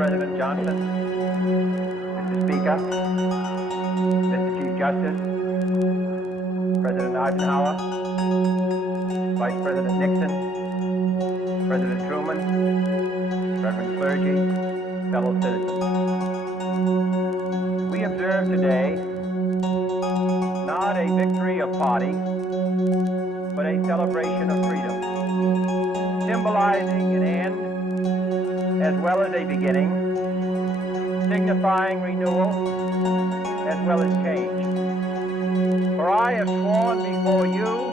President Johnson, Mr. Speaker, Mr. Chief Justice, President Eisenhower, Vice President Nixon, President Truman, Reverend clergy, fellow citizens. We observe today not a victory of party, but a celebration of freedom, symbolizing an end as well as a beginning, signifying renewal as well as change. For I have sworn before you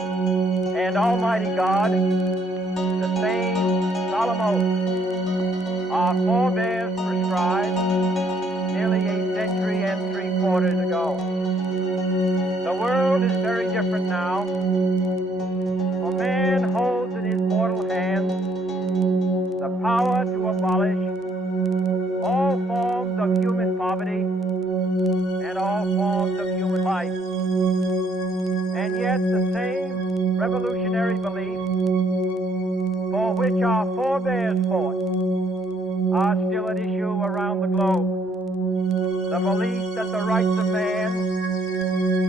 and Almighty God the same solemn oath our forebears prescribed nearly a century and 3/4 ago. The world is very different now, for man holds in his mortal hands the power to abolish all forms of human poverty and all forms of human life. And yet the same revolutionary beliefs for which our forebears fought are still at issue around the globe. The belief that the rights of man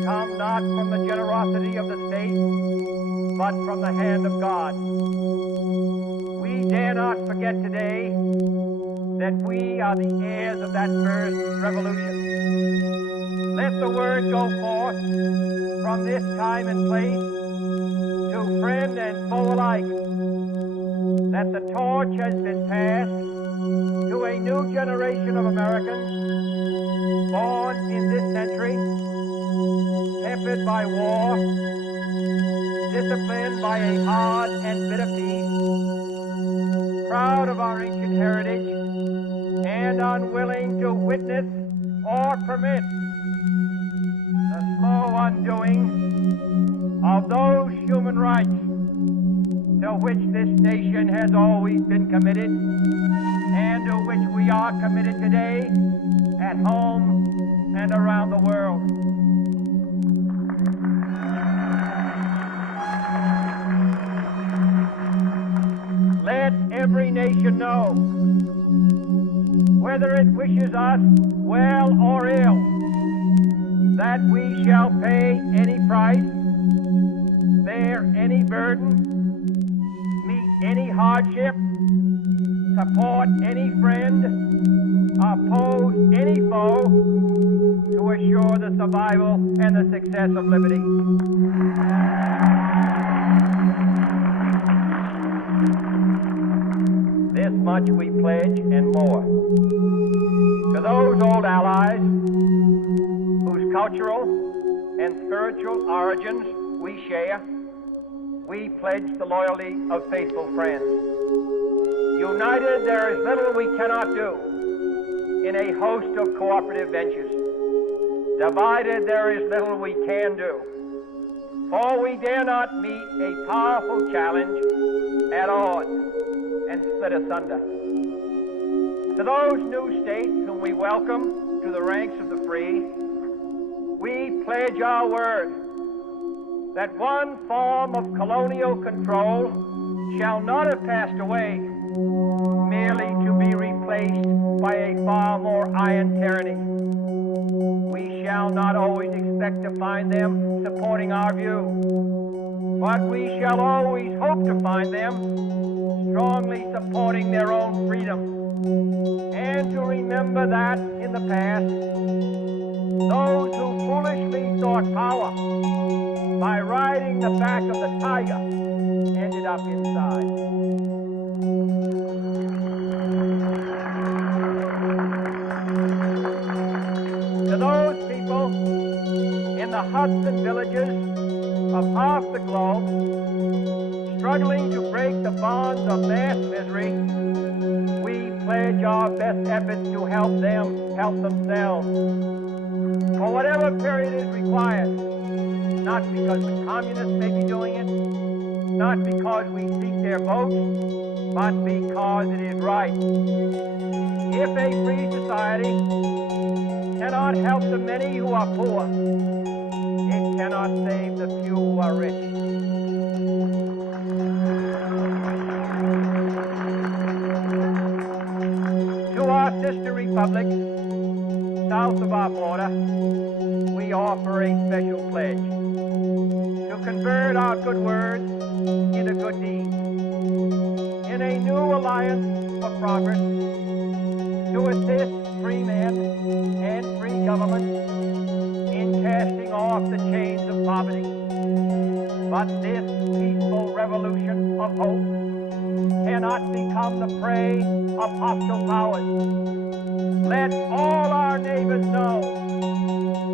come not from the generosity of the state, but from the hand of God. We dare not forget today that we are the heirs of that first revolution. Let the word go forth from this time and place to friend and foe alike that the torch has been passed to a new generation of Americans born in this century, tempered by war, disciplined by a hard and bitter peace, proud of our ancient heritage, and unwilling to witness or permit the slow undoing of those human rights to which this nation has always been committed and to which we are committed today at home and around the world. Let every nation know, whether it wishes us well or ill, that we shall pay any price, bear any burden, meet any hardship, support any friend, oppose any foe, to assure the survival and the success of liberty. This much we pledge and more. To those old allies whose cultural and spiritual origins we share, we pledge the loyalty of faithful friends. United, there is little we cannot do in a host of cooperative ventures. Divided, there is little we can do, for we dare not meet a powerful challenge at odds and split asunder. To those new states whom we welcome to the ranks of the free, we pledge our word that one form of colonial control shall not have passed away, merely to be replaced by a far more iron tyranny. We shall not always expect to find them supporting our view, but we shall always hope to find them strongly supporting their own freedom, and to remember that in the past, those who foolishly sought power by riding the back of the tiger ended up inside. To those people in the huts and villages of half the globe struggling to break the bonds of mass misery, we pledge our best efforts to help them help themselves. For whatever period is required, not because the communists may be doing it, not because we seek their votes, but because it is right. If a free society cannot help the many who are poor, it cannot save the few who are rich. To our sisters republics south of our border, we offer a special pledge to convert our good words into good deeds, in a new alliance for progress, to assist free men and free governments in casting off the chains of poverty. But this peaceful revolution of hope cannot become the prey of hostile powers. Let all our neighbors know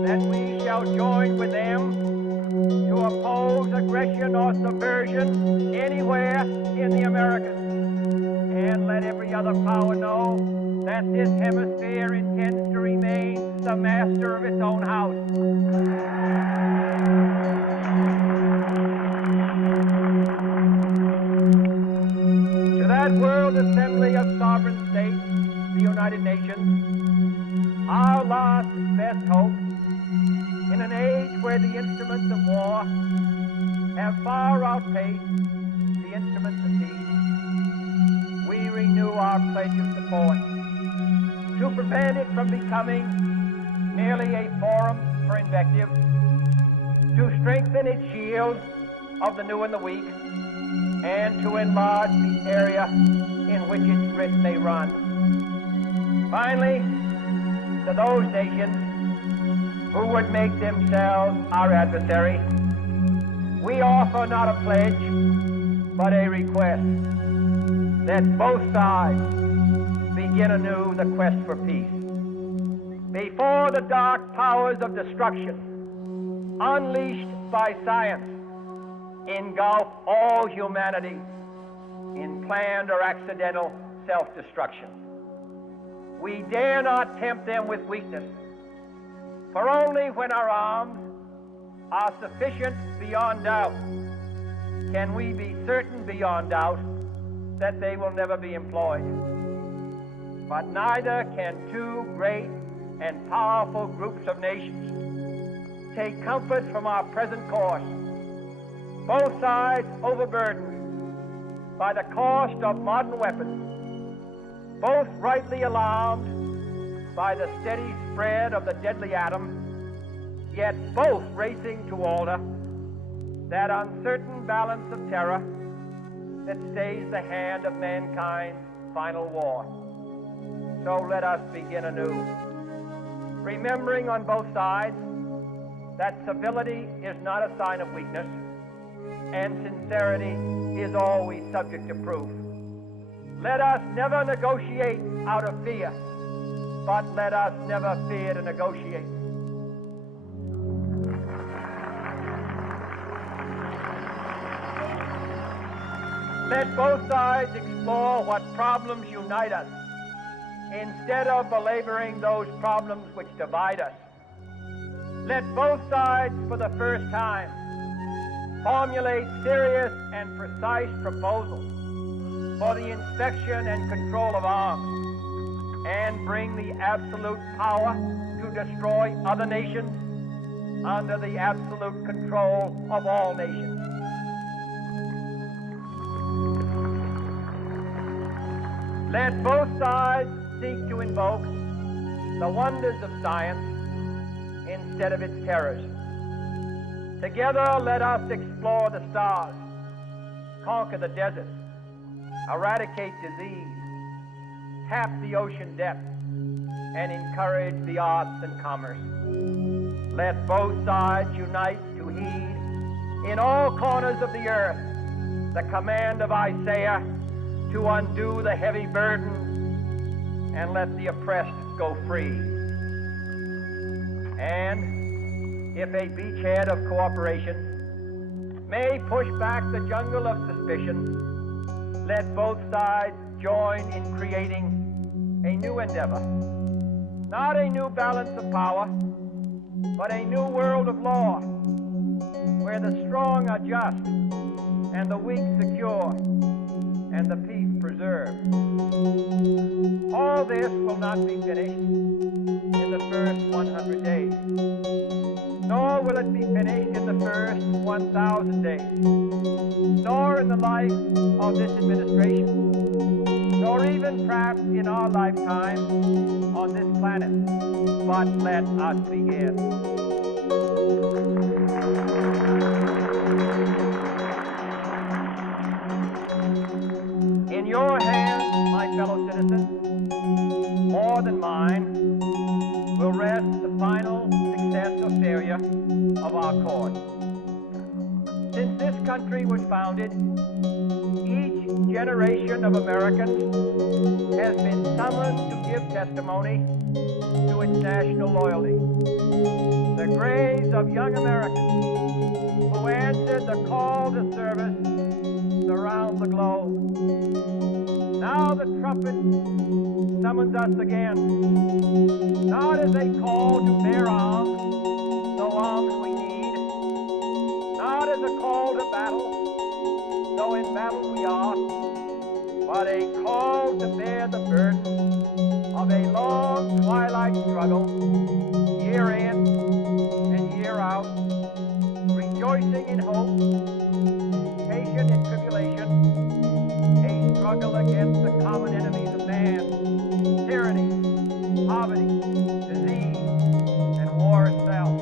that we shall join with them to oppose aggression or subversion anywhere in the Americas. And let every other power know that this hemisphere intends to remain the master of its own house. To that World Assembly of Sovereign States, the United Nations, our last best hope, in an age where the instruments of war have far outpaced the instruments of peace, we renew our pledge of support to prevent it from becoming merely a forum for invective, to strengthen its shield of the new and the weak, and to enlarge the area in which its grit may run. Finally, to those nations who would make themselves our adversary, we offer not a pledge, but a request that both sides begin anew the quest for peace. Before the dark powers of destruction, unleashed by science, engulf all humanity in planned or accidental self-destruction, we dare not tempt them with weakness, for only when our arms are sufficient beyond doubt can we be certain beyond doubt that they will never be employed. But neither can two great and powerful groups of nations take comfort from our present course, both sides overburdened by the cost of modern weapons, both rightly alarmed by the steady spread of the deadly atom, yet both racing to alter that uncertain balance of terror that stays the hand of mankind's final war. So let us begin anew, remembering on both sides that civility is not a sign of weakness, and sincerity is always subject to proof. Let us never negotiate out of fear, but let us never fear to negotiate. Let both sides explore what problems unite us, instead of belaboring those problems which divide us. Let both sides, for the first time, formulate serious and precise proposals for the inspection and control of arms, and bring the absolute power to destroy other nations under the absolute control of all nations. Let both sides seek to invoke the wonders of science instead of its terrors. Together, let us explore the stars, conquer the deserts, eradicate disease, tap the ocean depths, and encourage the arts and commerce. Let both sides unite to heed in all corners of the earth the command of Isaiah to undo the heavy burden and let the oppressed go free. And if a beachhead of cooperation may push back the jungle of suspicion, let both sides join in creating a new endeavor, not a new balance of power, but a new world of law, where the strong are just and the weak secure and the peace preserved. All this will not be finished in the first 100 days, nor will it be finished in the first 1,000 days, nor in the life of this administration, nor or even perhaps in our lifetime on this planet. But let us begin. In your hands, my fellow citizens, more than mine, will rest the final success or failure of our cause. Since this country was founded, each generation of Americans has been summoned to give testimony to its national loyalty. The graves of young Americans who answered the call to service around the globe. Now the trumpet summons us again, not as a call to bear arms, though arms we need, not as a call to battle, though in battle we are, but a call to bear the burden of a long twilight struggle, year in and year out, rejoicing in hope, patient in tribulation, a struggle against the common enemies of man, tyranny, poverty, disease, and war itself.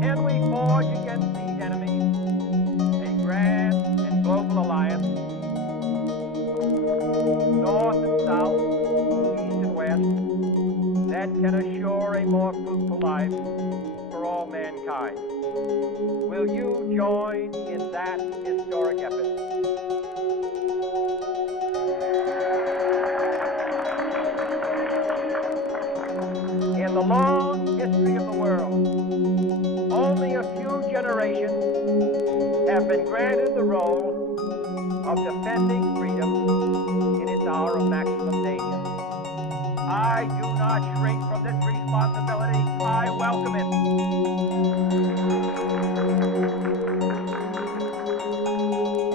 Can we forge against these enemies a grand and global alliance, north and south, east and west, that can assure a more fruitful life for all mankind? Will you join in that historic effort? In the long history of the world, only a few generations have been granted the role of defending freedom in its hour of maximum danger. I do not shrink from this responsibility. I welcome it.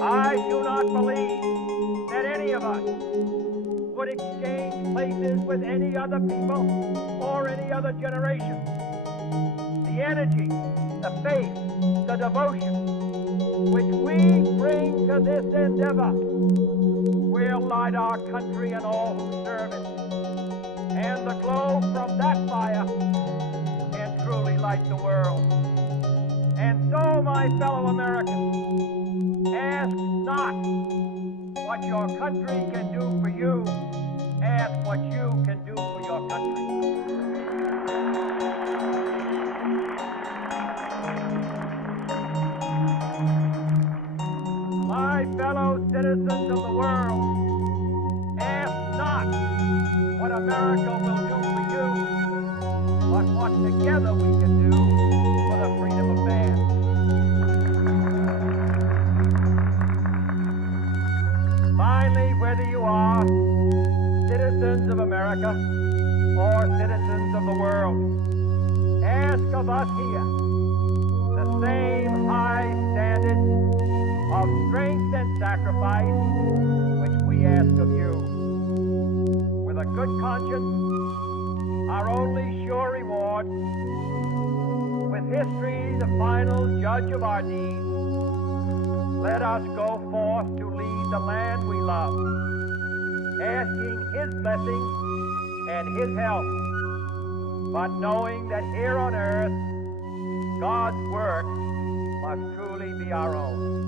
I do not believe that any of us would exchange places with any other people or any other generation. The energy, the faith, the devotion which we bring to this endeavor will light our country and all who serve it. And the glow from that fire can truly light the world. And so, my fellow Americans, ask not what your country can do for you. Ask what you can do for your country. My fellow citizens of the world, ask not what America will do for you, but what together we can do for the freedom of man. Finally, whether you are citizens of America or citizens of the world, ask of us here the same high standard of strength and sacrifice which we ask of you. With a good conscience, our only sure reward, with history the final judge of our deeds, let us go forth to lead the land we love, asking His blessing and His help, but knowing that here on earth, God's work must truly be our own.